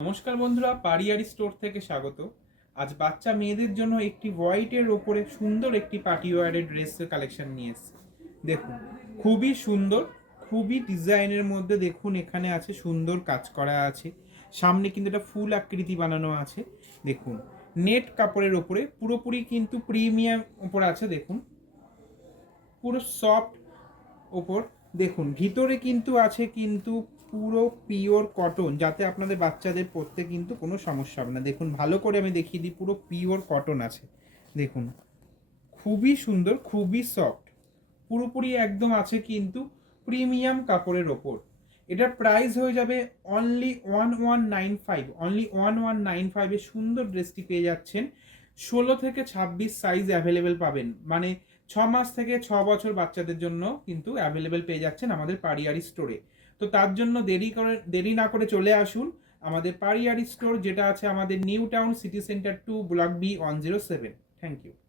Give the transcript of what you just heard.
নমস্কার বন্ধুরা, পারিয়ারি স্টোর থেকে স্বাগত। আজ বাচ্চা মেয়েদের জন্য একটি হোয়াইটের ওপরে সুন্দর একটি পার্টি ওয়্যারের ড্রেসের কালেকশন নিয়ে এসেছি। দেখুন, খুবই সুন্দর, খুবই ডিজাইনের মধ্যে দেখুন এখানে আছে সুন্দর কাজ করা আছে। সামনে কিন্তু একটা ফুল আকৃতি বানানো আছে। দেখুন, নেট কাপড়ের ওপরে পুরোপুরি কিন্তু প্রিমিয়াম ওপর আছে। দেখুন, পুরো সফট ওপর। দেখুন, ভিতরে কিন্তু আছে কিন্তু পুরো পিওর কটন, যাতে আপনাদের বাচ্চাদের পরতে কিন্তু কোনো সমস্যা হবে না। দেখুন, ভালো করে আমি দেখিয়ে দিই, পুরো পিওর কটন আছে। দেখুন, খুবই সুন্দর, খুবই সফট, পুরোপুরি একদম আছে কিন্তু প্রিমিয়াম কাপড়ের ওপর। এটার প্রাইস হয়ে যাবে অনলি 1195। অনলি 1195 সুন্দর ড্রেসটি পেয়ে যাচ্ছেন। 16 থেকে 26 সাইজ অ্যাভেলেবেল পাবেন, মানে 6 মাস থেকে 6 বছর বাচ্চাদের জন্য কিন্তু অ্যাভেলেবেল পেয়ে যাচ্ছেন আমাদের পারিয়ারি স্টোরে। তো তার জন্য দেরি না করে চলে আসুন আমাদের পারিয়ারি স্টোর, যেটা আছে আমাদের New Town City Centre 2 block B 107। Thank you.